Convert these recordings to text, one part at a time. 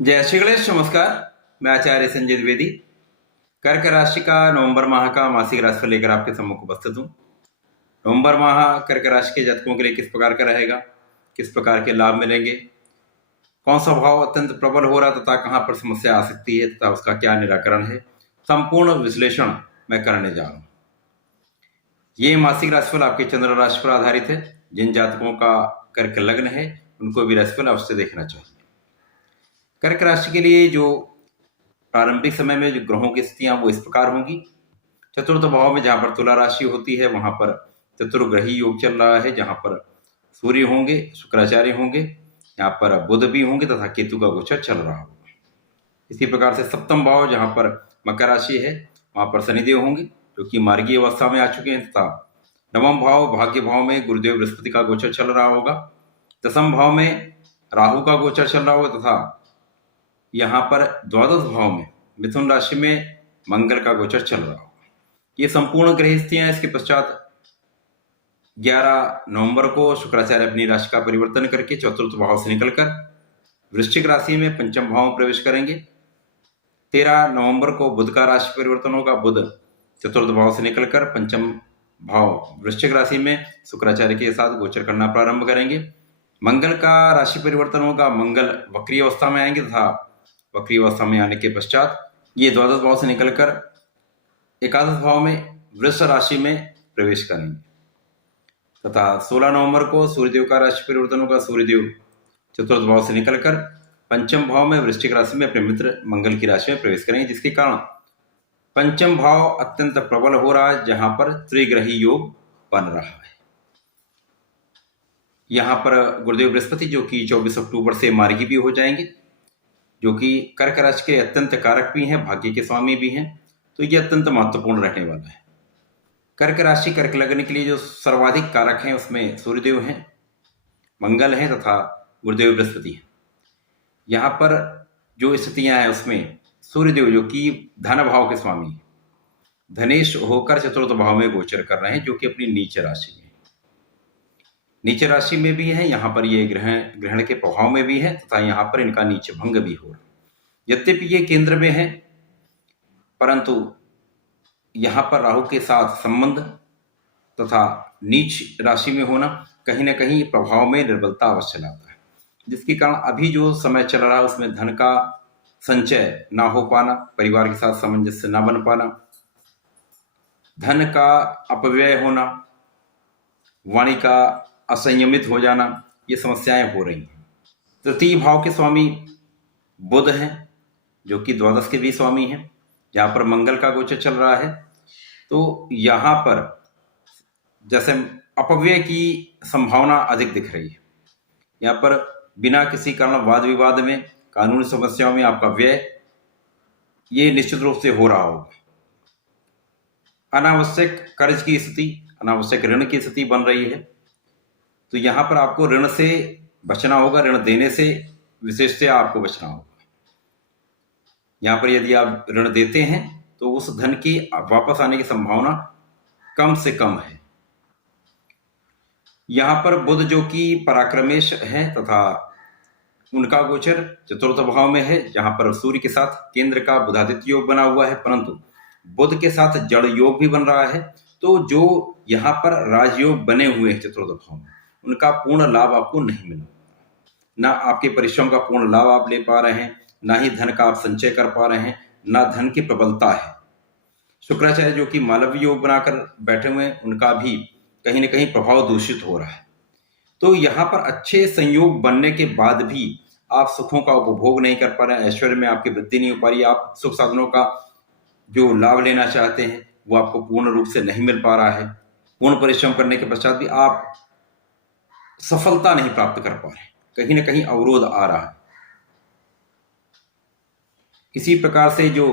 जय श्री गणेश। नमस्कार, मैं आचार्य संजय द्विवेदी कर्क राशि का नवंबर माह का मासिक राशिफल लेकर आपके सम्मुख उपस्थित हूँ। नवंबर माह कर्क राशि के जातकों के लिए किस प्रकार का रहेगा, किस प्रकार के लाभ मिलेंगे, कौन सा भाव अत्यंत प्रबल हो रहा तथा कहाँ पर समस्या आ सकती है तथा उसका क्या निराकरण है, संपूर्ण विश्लेषण मैं करने जा रहा हूँ। ये मासिक राशिफल आपके चंद्र राशि पर आधारित है। जिन जातकों का कर्क लग्न है उनको भी राशिफल अवश्य देखना चाहिए। कर्क राशि के लिए जो प्रारंभिक समय में जो ग्रहों की स्थितियां वो इस प्रकार होंगी। चतुर्थ भाव में जहां पर तुला राशि होती है वहां पर चतुर्ग्रही योग चल रहा है, जहां पर सूर्य होंगे, शुक्राचार्य होंगे, यहाँ पर बुध भी होंगे तथा केतु का गोचर चल रहा होगा। इसी प्रकार से सप्तम भाव जहां पर मकर राशि है वहां पर शनिदेव होंगे जो कि मार्गीय अवस्था में आ चुके हैं, तथा नवम भाव भाग्य भाव में गुरुदेव बृहस्पति का गोचर चल रहा होगा। दसम भाव में राहु का गोचर चल रहा होगा तथा यहाँ पर द्वादश भाव में मिथुन राशि में मंगल का गोचर चल रहा होगा। ये संपूर्ण ग्रह स्थितियां। इसके पश्चात 11 नवंबर को शुक्राचार्य अपनी राशि का परिवर्तन करके चतुर्थ भाव से निकलकर वृश्चिक राशि में पंचम भाव में प्रवेश करेंगे। 13 नवंबर को बुध का राशि परिवर्तन होगा। बुध चतुर्थ भाव से निकलकर पंचम भाव वृश्चिक राशि में शुक्राचार्य के साथ गोचर करना प्रारंभ करेंगे। मंगल का राशि परिवर्तन होगा। मंगल वक्री अवस्था में आएंगे तथा वक्री अवस्था में आने के पश्चात ये द्वादश भाव से निकलकर एकादश भाव में वृष राशि में प्रवेश करेंगे तथा 16 नवंबर को सूर्यदेव का राशि परिवर्तन होगा। सूर्यदेव चतुर्थ भाव से निकलकर पंचम भाव में वृश्चिक राशि में अपने मित्र मंगल की राशि में प्रवेश करेंगे, जिसके कारण पंचम भाव अत्यंत प्रबल हो रहा है, जहां पर त्रिग्रही योग बन रहा है। यहाँ पर गुरुदेव बृहस्पति जो कि 24 अक्टूबर से मार्गी भी हो जाएंगे, जो कि कर्क राशि के अत्यंत कारक भी हैं, भाग्य के स्वामी भी हैं, तो ये अत्यंत महत्वपूर्ण रहने वाला है। कर्क राशि कर्क लग्न के लिए जो सर्वाधिक कारक हैं उसमें सूर्यदेव हैं, मंगल हैं तथा गुरुदेव बृहस्पति हैं। यहाँ पर जो स्थितियां हैं उसमें सूर्यदेव जो कि धन भाव के स्वामी हैं, धनेश होकर चतुर्थ भाव में गोचर कर रहे हैं, जो कि अपनी नीच राशि में, नीच राशि में भी है। यहाँ पर ये ग्रहण के प्रभाव में भी है तथा यहाँ पर इनका नीच भंग भी हो रहा है। यद्यपि ये केंद्र में है परंतु यहाँ पर राहु के साथ संबंध तथा नीच राशि में होना कहीं ना कहीं प्रभाव में निर्बलता अवश्य लाता है, जिसके कारण अभी जो समय चल रहा है उसमें धन का संचय ना हो पाना, परिवार के साथ सामंजस्य ना बन पाना, धन का अपव्यय होना, वाणी का असंयमित हो जाना, ये समस्याएं हो रही हैं। तृतीय भाव के स्वामी बुध हैं जो कि द्वादश के भी स्वामी हैं, जहाँ पर मंगल का गोचर चल रहा है। तो यहाँ पर जैसे अपव्यय की संभावना अधिक दिख रही है। यहाँ पर बिना किसी कारण वाद विवाद में, कानूनी समस्याओं में आपका व्यय ये निश्चित रूप से हो रहा होगा। अनावश्यक कर्ज की स्थिति, अनावश्यक ऋण की स्थिति बन रही है, तो यहाँ पर आपको ऋण से बचना होगा, ऋण देने से विशेषतः आपको बचना होगा। यहाँ पर यदि आप ऋण देते हैं तो उस धन की वापस आने की संभावना कम से कम है। यहाँ पर बुध जो कि पराक्रमेश है तथा उनका गोचर चतुर्थ भाव में है, जहां पर सूर्य के साथ केंद्र का बुधादित्य योग बना हुआ है, परंतु बुध के साथ जड़ योग भी बन रहा है। तो जो यहाँ पर राजयोग बने हुए हैं चतुर्थ भाव में, उनका पूर्ण लाभ आपको नहीं मिल, ना आपके परिश्रम का पूर्ण लाभ आप ले पा रहे हैं, ना ही धन का आप संचय कर पा रहे हैं, ना धन की प्रबलता है। शुक्राचार्य जो कि मालव्य योग बनाकर बैठे हुए हैं, उनका भी कहीं ना कहीं प्रभाव दूषित हो रहा है। तो यहाँ पर अच्छे संयोग बनने के बाद भी आप सुखों का उपभोग नहीं कर पा रहे हैं, ऐश्वर्य में आपकी वृद्धि नहीं हो पा रही, आप सुख साधनों का जो लाभ लेना चाहते हैं वो आपको पूर्ण रूप से नहीं मिल पा रहा है। पूर्ण परिश्रम करने के पश्चात भी आप सफलता नहीं प्राप्त कर पा रहे, कहीं ना कहीं अवरोध आ रहा है। इसी प्रकार से जो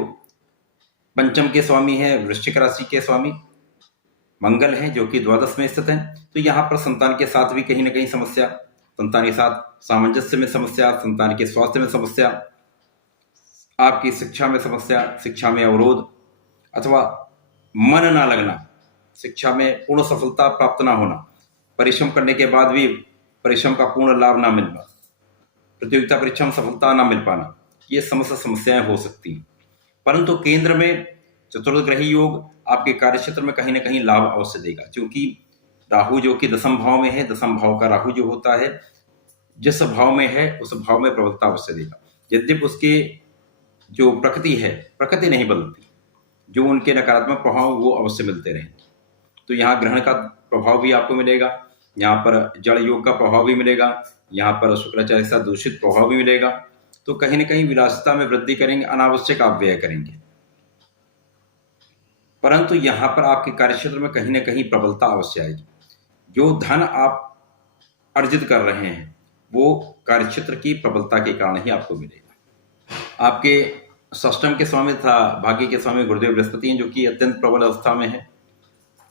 पंचम के स्वामी है, वृश्चिक राशि के स्वामी मंगल हैं जो कि द्वादश में स्थित हैं, तो यहाँ पर संतान के साथ भी कहीं ना कहीं समस्या, संतान के साथ सामंजस्य में समस्या, संतान के स्वास्थ्य में समस्या, आपकी शिक्षा में समस्या, शिक्षा में अवरोध अथवा मन ना लगना, शिक्षा में पूर्ण सफलता प्राप्त ना होना, परिश्रम करने के बाद भी परिश्रम का पूर्ण लाभ ना मिलना, प्रतियोगिता परीक्षा में सफलता ना मिल पाना, ये समस्याएं हो सकती हैं। परंतु केंद्र में चतुर्थ ग्रही योग आपके कार्यक्षेत्र में कहीं ना कहीं लाभ अवश्य देगा, क्योंकि राहु जो कि दसम भाव में है, दसम भाव का राहु जो होता है जिस भाव में है उस भाव में प्रबलता अवश्य देगा। यद्यपि उसके जो प्रकृति है, प्रकृति नहीं बदलती, जो उनके नकारात्मक प्रभाव वो अवश्य मिलते रहेंगे। तो यहाँ ग्रहण का प्रभाव भी आपको मिलेगा, यहाँ पर जड़ योग का प्रभाव भी मिलेगा, यहाँ पर शुक्राचार्य के साथ दूषित प्रभाव भी मिलेगा। तो कहीं ना कहीं विलासिता में वृद्धि करेंगे, अनावश्यक आप व्यय करेंगे। परंतु यहाँ पर आपके कार्यक्षेत्र में कहीं ना कहीं प्रबलता अवश्य आएगी। जो धन आप अर्जित कर रहे हैं वो कार्यक्षेत्र की प्रबलता के कारण ही आपको मिलेगा। आपके षष्टम के स्वामी तथा भाग्य के स्वामी गुरुदेव बृहस्पति हैं, जो कि अत्यंत प्रबल अवस्था में है।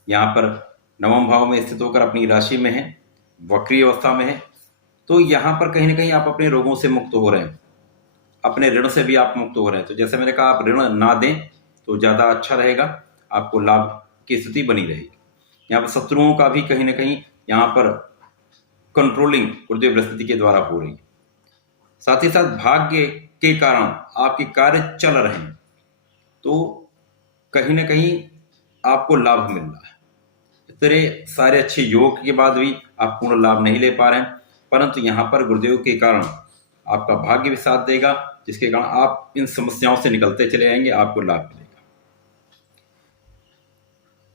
यहाँ पर नवम भाव में स्थित होकर अपनी राशि में है, वक्री अवस्था में है। तो यहाँ पर कहीं ना कहीं आप अपने रोगों से मुक्त हो रहे हैं, अपने ऋण से भी आप मुक्त हो रहे हैं। तो जैसे मैंने कहा, आप ऋण ना दें तो ज़्यादा अच्छा रहेगा, आपको लाभ की स्थिति बनी रहेगी। यहाँ पर शत्रुओं का भी कहीं ना कहीं यहाँ पर कंट्रोलिंग गुरुदेव बृहस्पति के द्वारा हो रही है। साथ ही साथ भाग्य के कारण आपके कार्य चल रहे हैं, तो कहीं ना कहीं आपको लाभ मिल रहा है। इतने सारे अच्छे योग के बाद भी आप पूर्ण लाभ नहीं ले पा रहे हैं, परंतु यहाँ पर गुरुदेव के कारण आपका भाग्य भी साथ देगा, जिसके कारण आप इन समस्याओं से निकलते चले जाएंगे, आपको लाभ मिलेगा।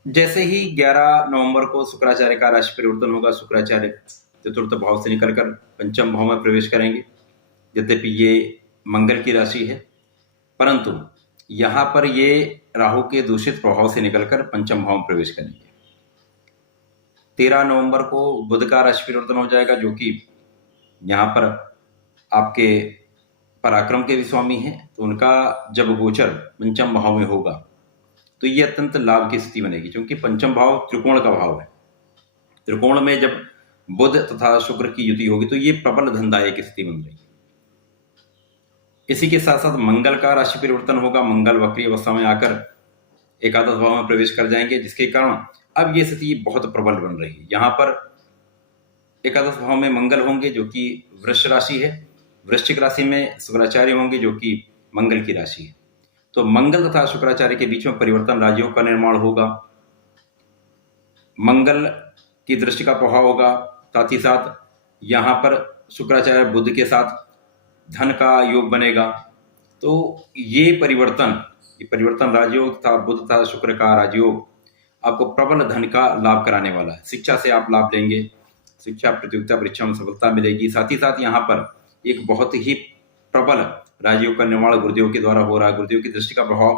जैसे ही 11 नवंबर को शुक्राचार्य का राशि परिवर्तन होगा, शुक्राचार्य चतुर्थ भाव से निकलकर पंचम भाव में प्रवेश करेंगे। यद्यपि ये मंगल की राशि है, परंतु यहाँ पर ये राहु के दूषित प्रभाव से निकलकर पंचम भाव में प्रवेश करेंगे। 13 नवंबर को बुध का राशि परिवर्तन हो जाएगा, जो कि यहाँ पर आपके पराक्रम के भी स्वामी हैं। तो उनका जब गोचर पंचम भाव में होगा तो ये अत्यंत लाभ की स्थिति बनेगी, क्योंकि पंचम भाव त्रिकोण का भाव है। त्रिकोण में जब बुध तथा शुक्र की युति होगी तो ये प्रबल धनदायक स्थिति बन रही है। इसी के साथ साथ मंगल का राशि परिवर्तन होगा, मंगल वक्री अवस्था में आकर एकादश भाव में प्रवेश कर जाएंगे, जिसके कारण अब ये स्थिति बहुत प्रबल बन रही है। यहाँ पर एकादश भाव में मंगल होंगे, जो कि वृश्चिक राशि है। वृश्चिक राशि में शुक्राचार्य होंगे, जो कि मंगल की राशि है। तो मंगल तथा शुक्राचार्य के बीच में परिवर्तन राजयोग का निर्माण होगा, मंगल की दृष्टि का प्रभाव होगा। साथ ही साथ यहाँ पर शुक्राचार्य बुध के साथ धन का योग बनेगा। तो ये परिवर्तन राजयोग तथा बुध तथा शुक्र का राजयोग आपको प्रबल धन का लाभ कराने वाला है। शिक्षा से आप लाभ लेंगे, शिक्षा प्रतियोगिता परीक्षा में सफलता मिलेगी। साथ ही साथ यहाँ पर एक बहुत ही प्रबल राजयोग का निर्माण गुरुदेव के द्वारा हो रहा है। गुरुदेव की दृष्टि का प्रभाव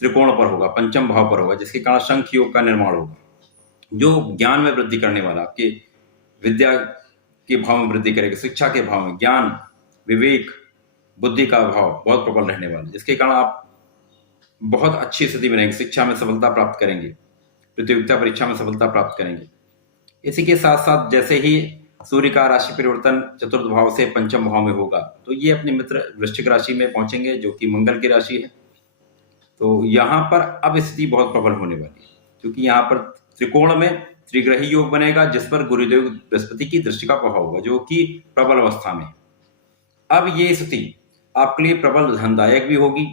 त्रिकोण पर होगा, पंचम भाव पर होगा, जिसके कारण शंख योग का निर्माण होगा, जो ज्ञान में वृद्धि करने वाला, आपके विद्या के भाव में वृद्धि करेगा, शिक्षा के भाव में, ज्ञान विवेक बुद्धि का भाव बहुत प्रबल रहने वाला है, जिसके कारण आप बहुत अच्छी स्थिति बनेंगे, शिक्षा में सफलता प्राप्त करेंगे, प्रतियोगिता परीक्षा में सफलता प्राप्त करेंगे। इसी के साथ साथ जैसे ही सूर्य का राशि परिवर्तन चतुर्थ भाव से पंचम भाव में होगा तो ये अपने मित्र वृश्चिक राशि में पहुंचेंगे, जो कि मंगल की राशि है। तो यहाँ पर अब स्थिति बहुत प्रबल होने वाली है, क्योंकि यहाँ पर त्रिकोण में त्रिग्रही योग बनेगा, जिस पर गुरुदेव बृहस्पति की दृष्टि का प्रभाव होगा, जो कि प्रबल अवस्था में। अब ये स्थिति आपके लिए प्रबल धनदायक भी होगी,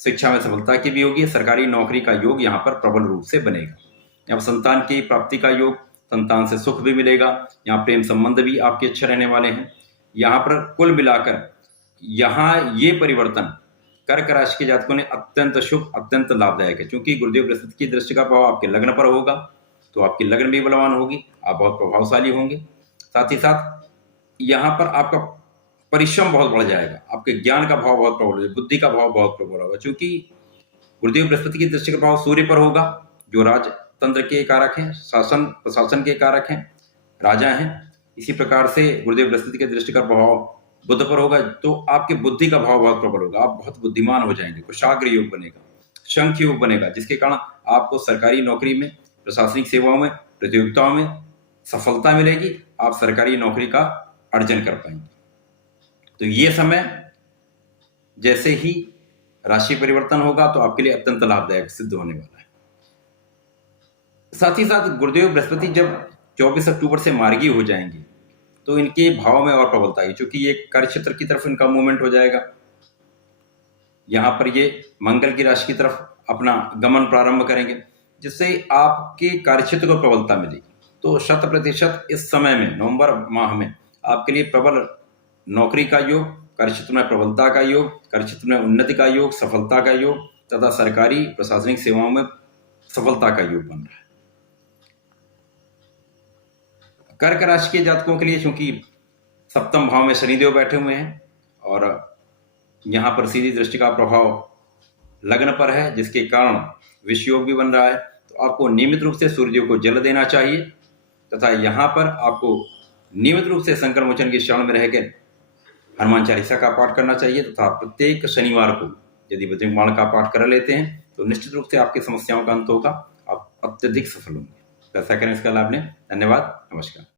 शिक्षा में सफलता की भी होगी, सरकारी नौकरी का योग यहाँ पर प्रबल रूप से बनेगा। यहाँ पर संतान की प्राप्ति का योग, संतान से सुख भी मिलेगा, यहाँ प्रेम संबंध भी आपके अच्छे रहने वाले हैं। यहाँ पर कुल मिलाकर यहाँ ये परिवर्तन कर्क राशि के जातकों ने अत्यंत शुभ, अत्यंत लाभदायक है, क्योंकि गुरुदेव बृहस्पति की दृष्टि का प्रभाव आपके लग्न पर होगा, तो आपकी लग्न भी बलवान होगी, आप बहुत प्रभावशाली होंगे। साथ ही साथ यहाँ पर आपका परिश्रम बहुत बढ़ जाएगा, आपके ज्ञान का भाव बहुत प्रबल होगा, बुद्धि का भाव बहुत प्रबल होगा, क्योंकि गुरुदेव बृहस्पति की दृष्टि का प्रभाव सूर्य पर होगा, जो राजतंत्र के कारक हैं, शासन प्रशासन के कारक हैं, राजा हैं। इसी प्रकार से गुरुदेव बृहस्पति की दृष्टि का प्रभाव बुध पर होगा, तो आपके बुद्धि का भाव बहुत प्रबल होगा, आप बहुत बुद्धिमान हो जाएंगे, कुशाग्र योग बनेगा, शंख योग बनेगा, जिसके कारण आपको सरकारी नौकरी में, प्रशासनिक सेवाओं में, प्रतियोगिताओं में सफलता मिलेगी, आप सरकारी नौकरी का अर्जन कर पाएंगे। तो ये समय जैसे ही राशि परिवर्तन होगा तो आपके लिए अत्यंत लाभदायक सिद्ध होने वाला है। साथ ही साथ गुरुदेव बृहस्पति जब 24 अक्टूबर से मार्गी हो जाएंगे तो इनके भाव में और प्रबलता आएगी, क्योंकि ये कार्य क्षेत्र की तरफ इनका मूवमेंट हो जाएगा। यहाँ पर ये मंगल की राशि की तरफ अपना गमन प्रारंभ करेंगे, जिससे आपके कार्यक्षेत्र को प्रबलता मिलेगी। तो 100% इस समय में, नवंबर माह में, आपके लिए प्रबल नौकरी का योग, कार्यक्षेत्र में प्रबलता का योग, कार्यक्षेत्र में उन्नति का योग, सफलता का योग तथा सरकारी प्रशासनिक सेवाओं में सफलता का योग बन रहा है। कर्क राशि के जातकों के लिए चूंकि सप्तम भाव में शनिदेव बैठे हुए हैं और यहाँ पर सीधी दृष्टि का प्रभाव लग्न पर है, जिसके कारण विष योग भी बन रहा है। तो आपको नियमित रूप से सूर्यदेव को जल देना चाहिए तथा यहाँ पर आपको नियमित रूप से संकट मोचन के शरण में रहकर हनुमान चालीसा का पाठ करना चाहिए तथा प्रत्येक शनिवार को यदि बजरंग बाण का पाठ कर लेते हैं तो निश्चित रूप से आपकी समस्याओं का अंत होगा, आप अत्यधिक सफल होंगे। तो ऐसा करें, इसका लाभ लें। धन्यवाद, नमस्कार।